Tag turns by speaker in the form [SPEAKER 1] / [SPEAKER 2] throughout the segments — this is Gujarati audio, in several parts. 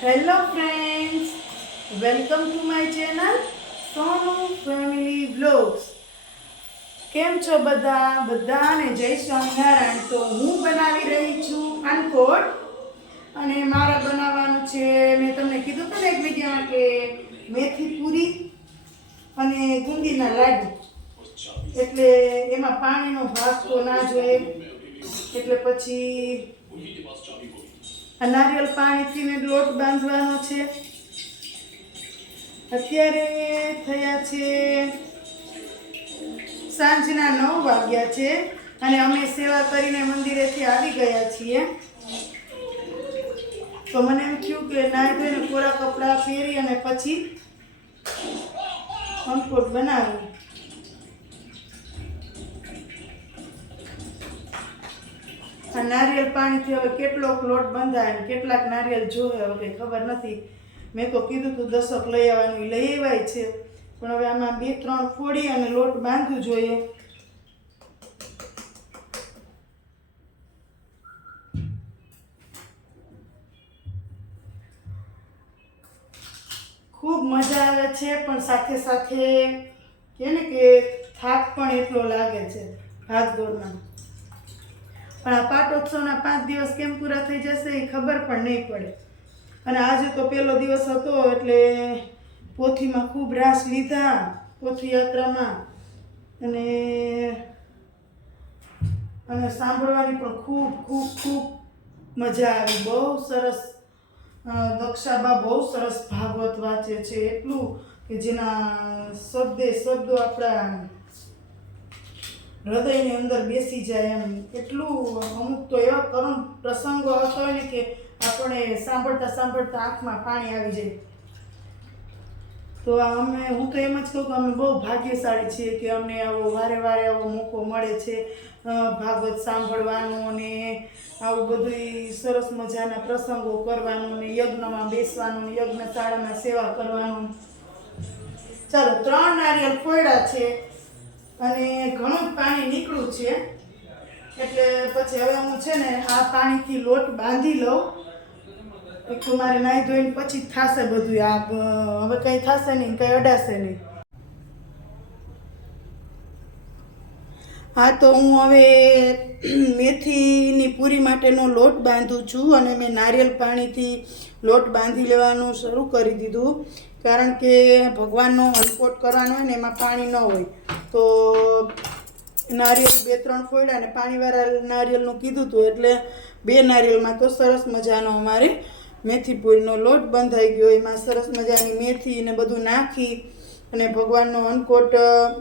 [SPEAKER 1] Hello friends welcome to my channel Sonu family vlogs કેમ છો બધા? બધાને જય સ્વામિનારાયણ. તો હું બનાવી રહી છું અનકોટ. અને મારા બનાવવાનું છે, મેં તમને કીધું ને એક વિડીયોમાં કે મેથી પૂરી અને ગુંદીના લાડુ. એટલે એમાં પાણીનો ભાગ તો ના જોઈએ. એટલે પછી આ નારિયેળ પાણીથી લોટ બાંધવાનો છે. અત્યારે થયા છે સાંજના નવ વાગ્યા છે અને અમે સેવા કરીને મંદિરેથી આવી ગયા છીએ. તો મને એમ થયું કે નાહી ધોઈને કોરા કપડાં પહેરી અને પછી અંકોટ બનાવું. આ નારિયેળ પાણીથી હવે કેટલોક લોટ બંધાય કેટલાક નારિયેળ જોવે હવે કંઈ ખબર નથી. મેં તો કીધું તું દસક લઈ આવવાનું લઈ આવ્યા છે. પણ હવે આમાં બે, ત્રણ ફોડી અને લોટ બાંધવું જોઈએ. ખૂબ મજા આવે છે, પણ સાથે સાથે કે ને કે થાક પણ એટલો લાગે છે, ભાગદોડમાં. પણ આ પાટોત્સવના પાંચ દિવસ કેમ પૂરા થઈ જશે એ ખબર પણ નહીં પડે. અને આજે તો પહેલો દિવસ હતો એટલે પોથીમાં ખૂબ રાસ લીધા પોથી યાત્રામાં અને અને સાંભળવાની પણ ખૂબ ખૂબ ખૂબ મજા આવી. બહુ સરસ દક્ષાબા બહુ સરસ ભાગવત વાંચે છે. એટલું કે જેના શબ્દે શબ્દો આપણા હૃદયની અંદર બેસી જાય એમ. એટલું અમુક તો એવા કરુણ પ્રસંગો આવતા હોય ને કે આપણે સાંભળતા સાંભળતા આંખમાં પાણી આવી જાય. તો અમે, હું તો એમ જ કહું કે અમે બહુ ભાગ્યશાળી છીએ કે અમને આવો વારે વારે આવો મોકો મળે છે ભાગવત સાંભળવાનો અને આવું બધું સરસ મજાના પ્રસંગો કરવાનું ને યજ્ઞમાં બેસવાનું ને યજ્ઞશાળામાં સેવા કરવાનું. ચાલો, ત્રણ નારિયેળ કોયડા છે. અને ઘણું જ પાણી નીકળ્યું છે. એટલે પછી હવે હું છે ને આ પાણીથી લોટ બાંધી લઉં. એક મારે નાહી ધોઈને પછી જ થશે બધું આ હવે કંઈ થશે નહીં, કંઈ અડાશે નહીં. હા, તો હું હવે મેથીની પૂરી માટેનો લોટ બાંધું છું અને મેં નારિયેળ પાણીથી લોટ બાંધી લેવાનું શરૂ કરી દીધું. કારણ કે ભગવાનનો અનકોટ કરવાનો હોય ને, એમાં પાણી ન હોય. તો નારિયેળ બે ત્રણ ફોડ્યા અને પાણીવાળા નારિયેળનું કીધું હતું એટલે બે નારિયેળમાં તો સરસ મજાનો અમારે મેથી પૂરીનો લોટ બંધાઈ ગયો. એમાં સરસ મજાની મેથી ને બધું નાખી અને ભગવાનનો અનકોટ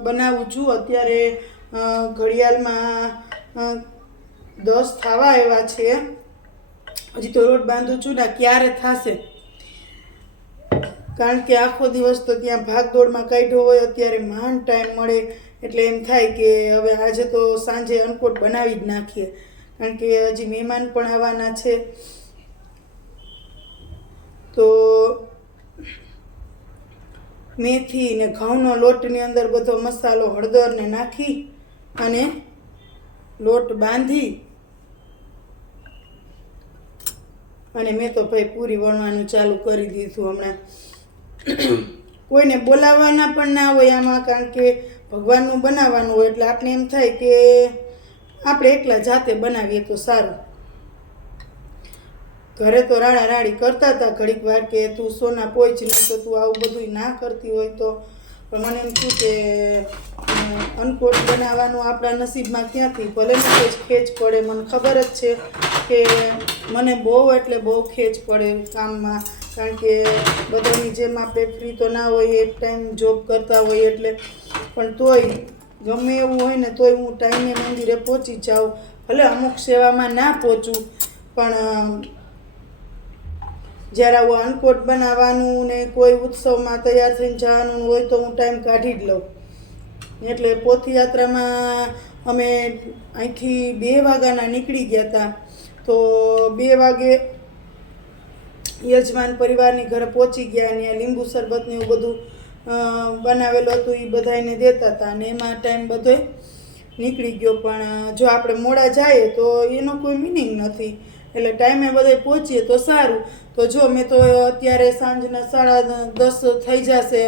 [SPEAKER 1] બનાવું છું. અત્યારે ઘડિયાળમાં દસ થવા એવા છે. હજી તો રોટ બાંધું છું ને ક્યારે થશે? કારણ કે આખો દિવસ તો ત્યાં ભાગદોડમાં કાઢ્યો હોય, અત્યારે મહાન ટાઈમ મળે. એટલે એમ થાય કે હવે આજે તો સાંજે અન્નકોટ બનાવી જ નાખીએ. કારણ કે હજી મહેમાન પણ આવવાના છે. તો મેથી ને ઘઉંનો લોટની અંદર બધો મસાલો હળદર ને નાખી અને લોટ બાંધી અને મેં તો ભાઈ પૂરી વણવાનું ચાલુ કરી દીધું હમણાં. કોઈને બોલાવવાના પણ ના હોય આમાં, કારણ કે ભગવાનનું બનાવવાનું હોય એટલે આપણે એમ થાય કે આપણે એકલા જાતે બનાવીએ તો સારું. ઘરે તો રાડા રાડી કરતા હતા ઘડીક વાર કે તું સોના પોઈ જ નહીં તો તું આવું બધું ના કરતી હોય તો. મને એમ થયું કે અ, અન્નકોટ બનાવવાનું આપણા નસીબમાં ક્યાંથી? ભલે મને ખેંચ પડે મને ખબર જ છે કે મને બહુ એટલે બહુ ખેંચ પડે કામમાં. કારણ કે બધાની જેમ આપણે ફ્રી તો ના હોય એક ટાઈમ જોબ કરતા હોય એટલે. પણ તોય ગમે એવું હોય ને તોય હું ટાઈમે મંદિરે પહોંચી જાઉં. ભલે અમુક સેવામાં ના પહોંચું પણ જ્યારે આવું અન્નકોટ બનાવવાનું ને કોઈ ઉત્સવમાં તૈયાર થઈને જવાનું હોય તો હું ટાઈમ કાઢી જ લઉં. એટલે પોથયાત્રામાં અમે અહીંથી બે વાગ્યાના નીકળી ગયા હતા. તો બે વાગે યજમાન પરિવારની ઘરે પહોંચી ગયા અને લીંબુ શરબતને એવું બધું બનાવેલું હતું એ બધાને દેતા હતા. અને એમાં ટાઈમ બધોય નીકળી ગયો. પણ જો આપણે મોડા જઈએ તો એનો કોઈ મિનિંગ નથી. એટલે ટાઈમે બધે પહોંચીએ તો સારું. તો જો, મેં તો અત્યારે સાંજના સાડા દસ થઈ જશે.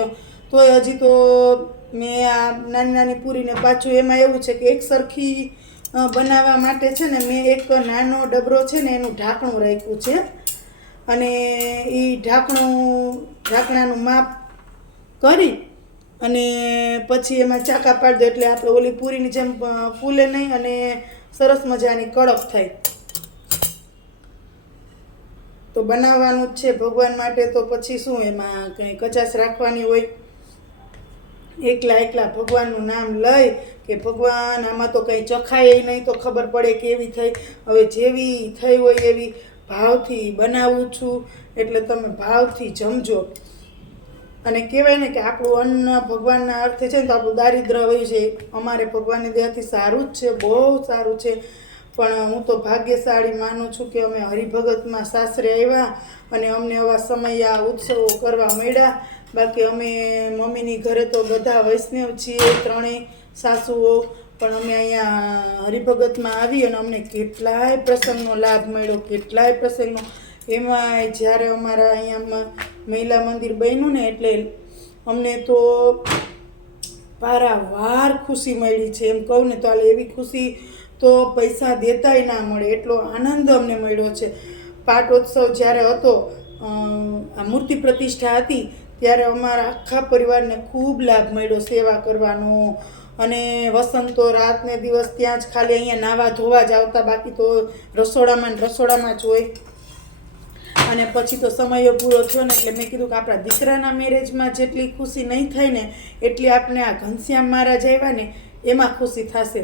[SPEAKER 1] તોય હજી તો મેં આ નાની નાની પૂરીને પાછું એમાં એવું છે કે એક સરખી બનાવવા માટે છે ને મેં એક નાનો ડબરો છે ને એનું ઢાંકણું રાખ્યું છે. અને એ ઢાંકણું, ઢાંકણાનું માપ કરી અને પછી એમાં ચાકા પાડી દો એટલે આપણે ઓલી પૂરીની જેમ ફૂલે નહીં અને સરસ મજાની કડક થાય. તો બનાવવાનું જ છે ભગવાન માટે તો પછી શું એમાં કંઈ કચાશ રાખવાની હોય? એકલા એકલા ભગવાનનું નામ લઈ કે ભગવાન, આમાં તો કંઈ ચખાય નહીં તો ખબર પડે કેવી થઈ. હવે જેવી થઈ હોય એવી ભાવથી બનાવું છું. એટલે તમે ભાવથી જમજો. અને કહેવાય ને કે આપણું અન્ન ભગવાનના અર્થે છે ને તો આપણું દારિદ્ર હોય છે. અમારે ભગવાનની દયાથી સારું જ છે, બહુ સારું છે. પણ હું તો ભાગ્યશાળી માનું છું કે અમે હરિભગતમાં સાસરે આવ્યા અને અમને આવા સમય આ ઉત્સવો કરવા મળ્યા. બાકી અમે મમ્મીની ઘરે તો બધા વૈષ્ણવ છીએ, ત્રણેય સાસુઓ. પણ અમે અહીંયા હરિભગતમાં આવી અને અમને કેટલાય પ્રસંગનો લાભ મળ્યો, કેટલાય પ્રસંગનો. એમાં જ્યારે અમારા અહીંયા મહિલા મંદિર બન્યું ને એટલે અમને તો પારાવાર ખુશી મળી છે. એમ કહું ને તો હાલ એવી ખુશી તો પૈસા દેતાય ના મળે, એટલો આનંદ અમને મળ્યો છે. પાટોત્સવ જ્યારે હતો આ મૂર્તિ પ્રતિષ્ઠા હતી ત્યારે અમારા આખા પરિવારને ખૂબ લાભ મળ્યો સેવા કરવાનો. અને વસંતો રાતને દિવસ ત્યાં જ ખાલી અહીંયા નાવા ધોવા જ આવતા, બાકી તો રસોડામાં રસોડામાં જ હોય. અને પછી તો સમય પૂરો થયો ને એટલે મેં કીધું કે આપણા દીકરાના મેરેજમાં જેટલી ખુશી નહીં થાય ને એટલી આપણે આ ઘનશ્યામ મહારાજ આવ્યા ને એમાં ખુશી થશે.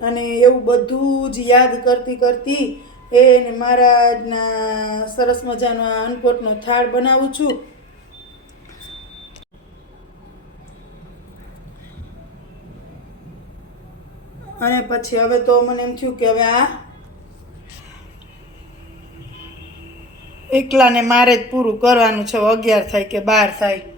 [SPEAKER 1] અને એવું બધું જ યાદ કરતી કરતી એને મહારાજના સરસ મજાનો આ અન્નકોટનો થાળ બનાવું છું. અને પછી હવે તો મને એમ થયું કે હવે આ એકલાને મારે જ પૂરું કરવાનું છે અગિયાર થાય કે બાર થાય.